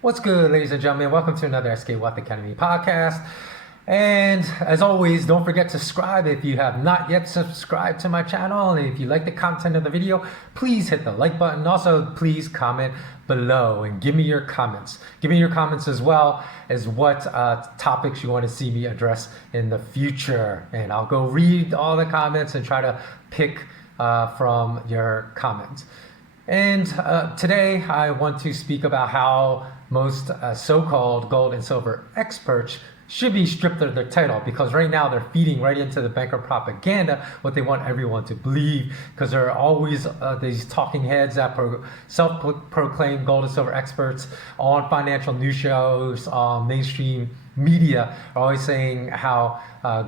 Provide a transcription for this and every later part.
What's good, ladies and gentlemen? Welcome to another SK Wealth Academy podcast. And as always, don't forget to subscribe if you have not yet subscribed to my channel. And if you like the content of the video, please hit the like button. Also, please comment below and give me your comments. Give me your comments as well as what topics you want to see me address in the future. And I'll go read all the comments and try to pick from your comments. And today I want to speak about how most so-called gold and silver experts should be stripped of their title, because right now they're feeding right into the banker propaganda what they want everyone to believe, because there are always these talking heads that self-proclaimed gold and silver experts on financial news shows, mainstream media are always saying how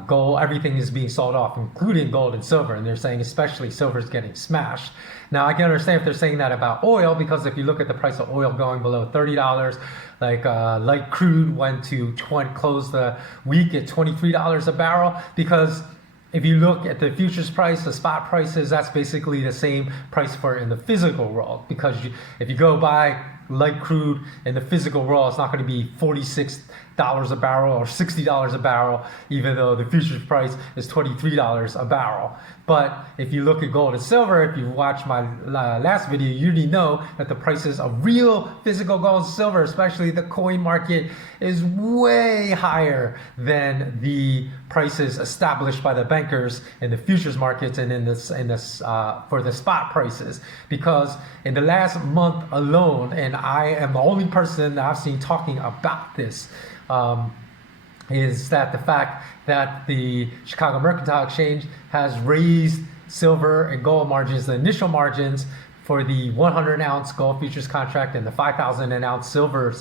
gold, everything is being sold off, including gold and silver, and they're saying especially silver is getting smashed. Now I can understand if they're saying that about oil, because if you look at the price of oil going below $30, like light crude went to close the week at $23 a barrel, because if you look at the futures price, the spot prices, that's basically the same price for in the physical world. Because if you go buy light crude in the physical world, it's not going to be $46 a barrel or $60 a barrel, even though the futures price is $23 a barrel. But if you look at gold and silver, if you watch my last video, you already know that the prices of real physical gold and silver, especially the coin market, is way higher than the prices established by the bankers in the futures markets and for the spot prices. Because in the last month alone, and I am the only person that I've seen talking about this, is that the fact that the Chicago Mercantile Exchange has raised silver and gold margins, the initial margins for the 100-ounce gold futures contract and the 5,000-ounce silver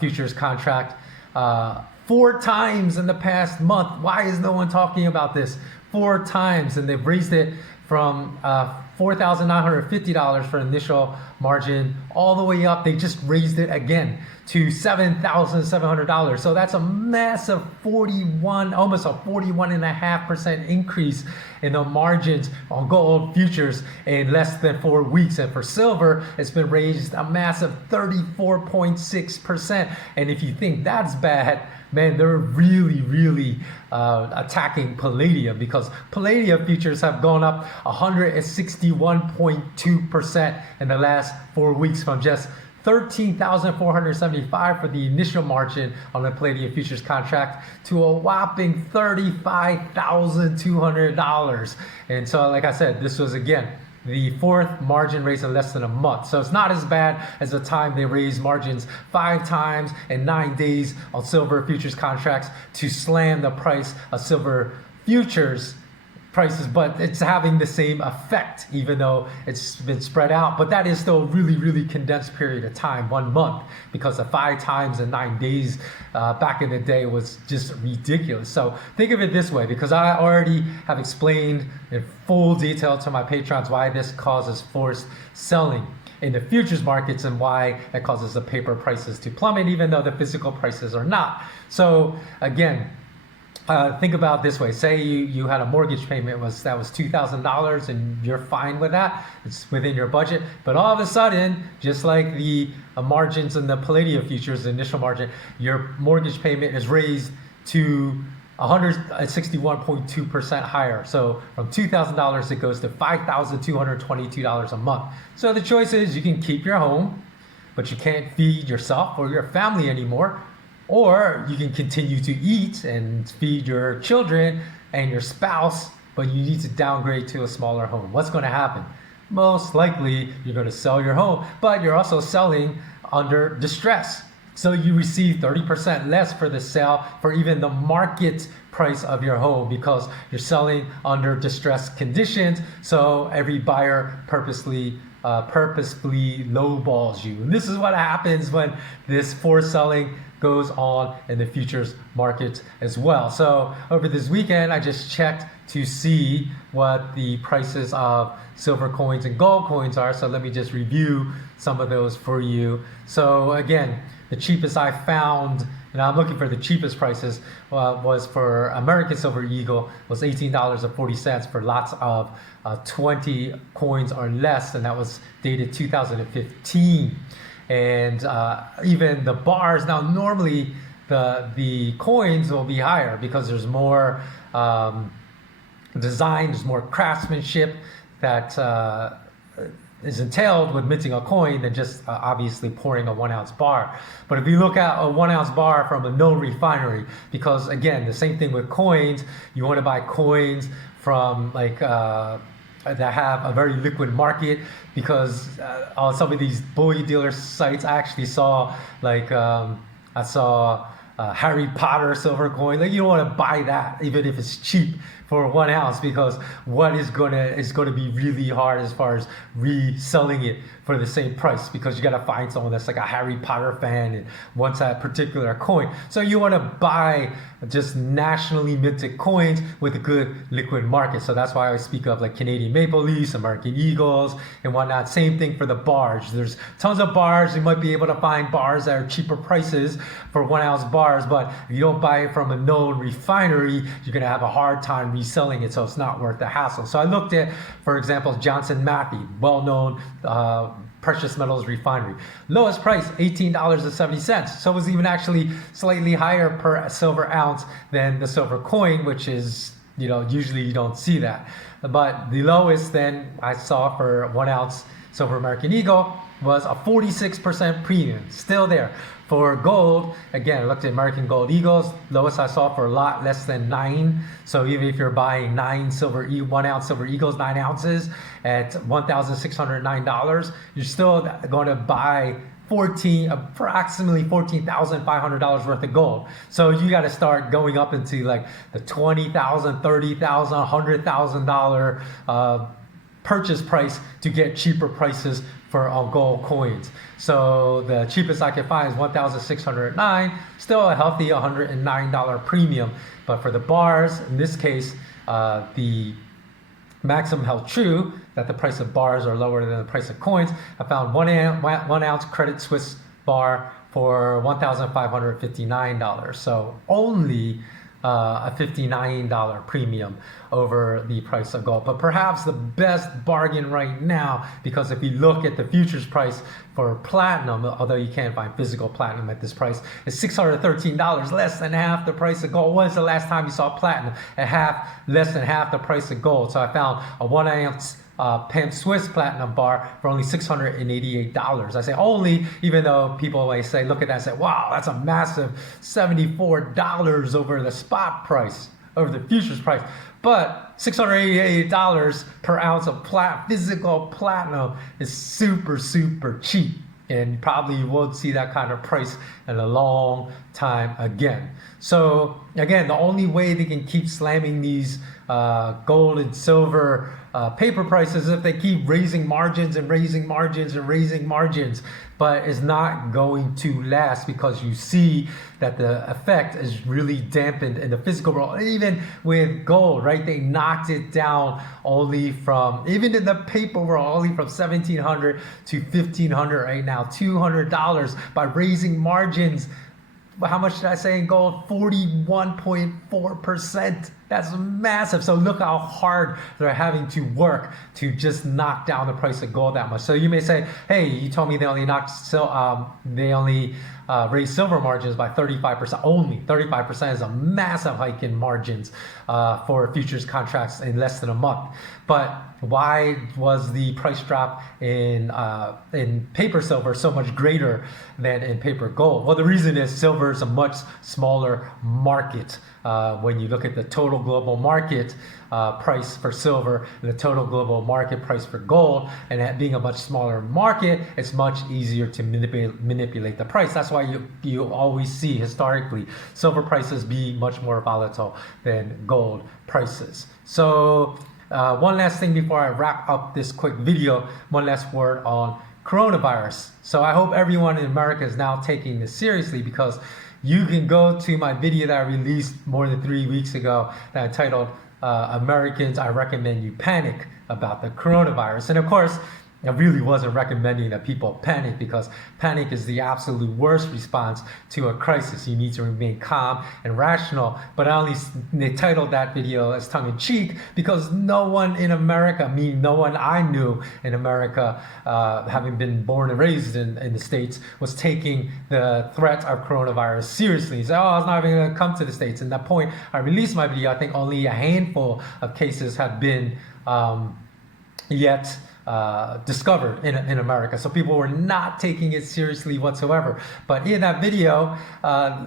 futures contract 4 times in the past month. Why is no one talking about this? 4 times, and they've raised it from $4,950 for initial margin all the way up. They just raised it again to $7,700. So that's a massive almost a 41.5% increase in the margins on gold futures in less than 4 weeks. And for silver, it's been raised a massive 34.6%. And if you think that's bad, man, they're really attacking palladium, because palladium futures have gone up 161.2% in the last 4 weeks, from just $13,475 for the initial margin on the palladium futures contract to a whopping $35,200. And so, like I said, this was again the 4th margin raise in less than a month. So it's not as bad as the time they raised margins 5 times in 9 days on silver futures contracts to slam the price of silver futures prices, but it's having the same effect, even though it's been spread out. But that is still a really condensed period of time, 1 month, because the 5 times in 9 days back in the day was just ridiculous. So think of it this way, because I already have explained in full detail to my patrons why this causes forced selling in the futures markets and why that causes the paper prices to plummet, even though the physical prices are not. So again, think about it this way. Say you had a mortgage payment that was $2,000 and you're fine with that. It's within your budget. But all of a sudden, just like the margins in the palladium futures, the initial margin, your mortgage payment is raised to 161.2% higher. So from $2,000, it goes to $5,222 a month. So the choice is you can keep your home, but you can't feed yourself or your family anymore. Or you can continue to eat and feed your children and your spouse, but you need to downgrade to a smaller home. What's going to happen? Most likely, you're going to sell your home, but you're also selling under distress. So you receive 30% less for the sale for even the market price of your home, because you're selling under distressed conditions. So every buyer purposefully lowballs you. And this is what happens when this forced selling goes on in the futures markets as well. So over this weekend, I just checked to see what the prices of silver coins and gold coins are. So let me just review some of those for you. So again, the cheapest I found, and I'm looking for the cheapest prices, was for American Silver Eagle, was $18.40 for lots of 20 coins or less, and that was dated 2015. and even the bars. Now, normally the coins will be higher because there's more design, there's more craftsmanship that is entailed with minting a coin than just obviously pouring a 1 ounce bar. But if you look at a 1 ounce bar from a known refinery, because again, the same thing with coins, you want to buy coins from like that have a very liquid market, because on some of these bullion dealer sites, I actually saw like I saw Harry Potter silver coin. Like, you don't want to buy that even if it's cheap for 1 ounce, because what is gonna be really hard as far as reselling it for the same price, because you got to find someone that's like a Harry Potter fan and wants that particular coin. So you want to buy just nationally minted coins with a good liquid market. So that's why I speak of like Canadian Maple Leafs, American Eagles, and whatnot. Same thing for the bars. There's tons of bars. You might be able to find bars that are cheaper prices for 1 ounce bars, but if you don't buy it from a known refinery, you're gonna have a hard time reselling it. So it's not worth the hassle. So I looked at, for example, Johnson Matthey, well-known precious metals refinery. Lowest price, $18.70. So it was even actually slightly higher per silver ounce than the silver coin, which is, you know, usually you don't see that. But the lowest then I saw for 1 ounce silver American Eagle was a 46% premium, still there. For gold, again, I looked at American Gold Eagles, lowest I saw for a lot less than 9. So even if you're buying 1 ounce silver Eagles, 9 ounces at $1,609, you're still going to buy approximately $14,500 worth of gold. So you got to start going up into like the $20,000, $30,000, $100,000 purchase price to get cheaper prices for gold coins. So the cheapest I could find is $1,609, still a healthy $109 premium. But for the bars, in this case, the maximum held true that the price of bars are lower than the price of coins. I found 1 ounce Credit Suisse bar for $1,559. So only a $59 premium over the price of gold. But perhaps the best bargain right now, because if you look at the futures price for platinum, although you can't find physical platinum at this price, is $613, less than half the price of gold. When's the last time you saw platinum at less than half the price of gold? So I found a 1 ounce Pan Swiss platinum bar for only $688. I say only, even though people may say, look at that and say, wow, that's a massive $74 over the spot price, over the futures price. But $688 per ounce of physical platinum is super, super cheap. And probably you won't see that kind of price in a long time again. So again, the only way they can keep slamming these gold and silver paper prices if they keep raising margins and raising margins and raising margins. But it's not going to last, because you see that the effect is really dampened in the physical world. Even with gold, right? They knocked it down only from, even in the paper world, only from 1,700 to 1,500 right now, $200 by raising margins. How much did I say in gold? 41.4%. That's massive. So look how hard they're having to work to just knock down the price of gold that much. So you may say, hey, you told me they only raised silver margins by 35%. Only 35% is a massive hike in margins for futures contracts in less than a month. But why was the price drop in paper silver so much greater than in paper gold? Well, the reason is silver is a much smaller market. When you look at the total global market price for silver and the total global market price for gold, and that being a much smaller market, it's much easier to manipulate the price. That's why you always see historically silver prices be much more volatile than gold prices. So one last thing before I wrap up this quick video, one last word on coronavirus. So I hope everyone in America is now taking this seriously, because you can go to my video that I released more than 3 weeks ago that I titled Americans, I Recommend You Panic About the Coronavirus. And of course, I really wasn't recommending that people panic, because panic is the absolute worst response to a crisis. You need to remain calm and rational. But I only titled that video as tongue-in-cheek because no one in America, no one I knew in America, having been born and raised in the States, was taking the threat of coronavirus seriously. He said, oh, it's not even going to come to the States. And at that point I released my video, I think only a handful of cases had been yet discovered in America. So people were not taking it seriously whatsoever. But in that video,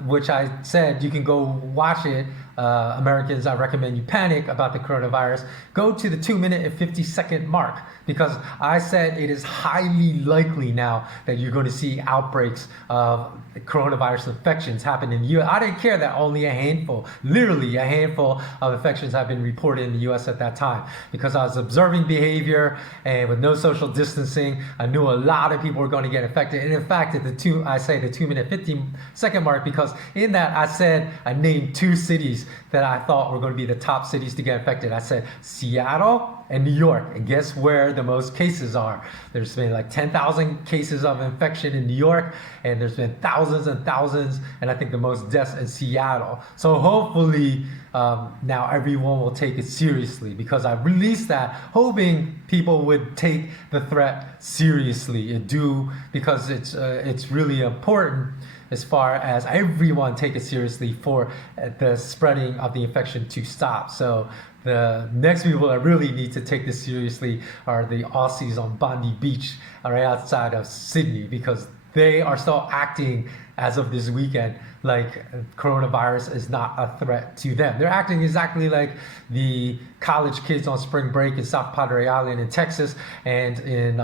which I said you can go watch it, Americans, I recommend you panic about the coronavirus, go to the 2-minute and 50-second mark, because I said it is highly likely now that you're going to see outbreaks of coronavirus infections happen in the U.S. I didn't care that only a handful, literally a handful of infections have been reported in the U.S. at that time, because I was observing behavior, and with no social distancing, I knew a lot of people were going to get infected. And in fact, at the 2-minute 50-second mark, because in that I named 2 cities that I thought were going to be the top cities to get infected. I said Seattle and New York. And guess where the most cases are? There's been like 10,000 cases of infection in New York, and there's been thousands and thousands, and I think the most deaths in Seattle. So hopefully now everyone will take it seriously, because I released that hoping people would take the threat seriously and do, because it's really important as far as everyone take it seriously for the spreading of the infection to stop. So the next people that really need to take this seriously are the Aussies on Bondi Beach, right outside of Sydney, because they are still acting as of this weekend like coronavirus is not a threat to them. They're acting exactly like the college kids on spring break in South Padre Island in Texas, and in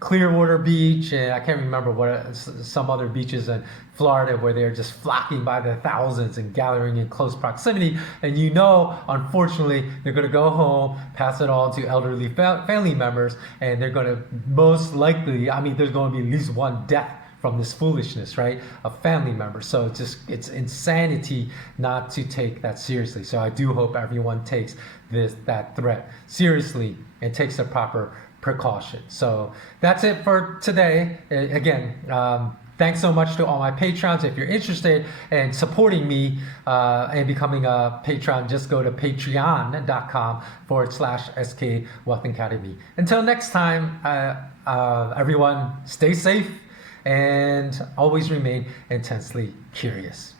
Clearwater Beach, and I can't remember what some other beaches in Florida, where they're just flocking by the thousands and gathering in close proximity. And unfortunately, they're going to go home, pass it on to elderly family members, and they're going to most likely, there's going to be at least one death from this foolishness, right, of family members. So it's insanity not to take that seriously. So I do hope everyone takes that threat seriously and takes the proper precaution. So that's it for today. Again, thanks so much to all my patrons. If you're interested in supporting me and becoming a patron, just go to patreon.com/skwealthacademy. Until next time, everyone, stay safe and always remain intensely curious.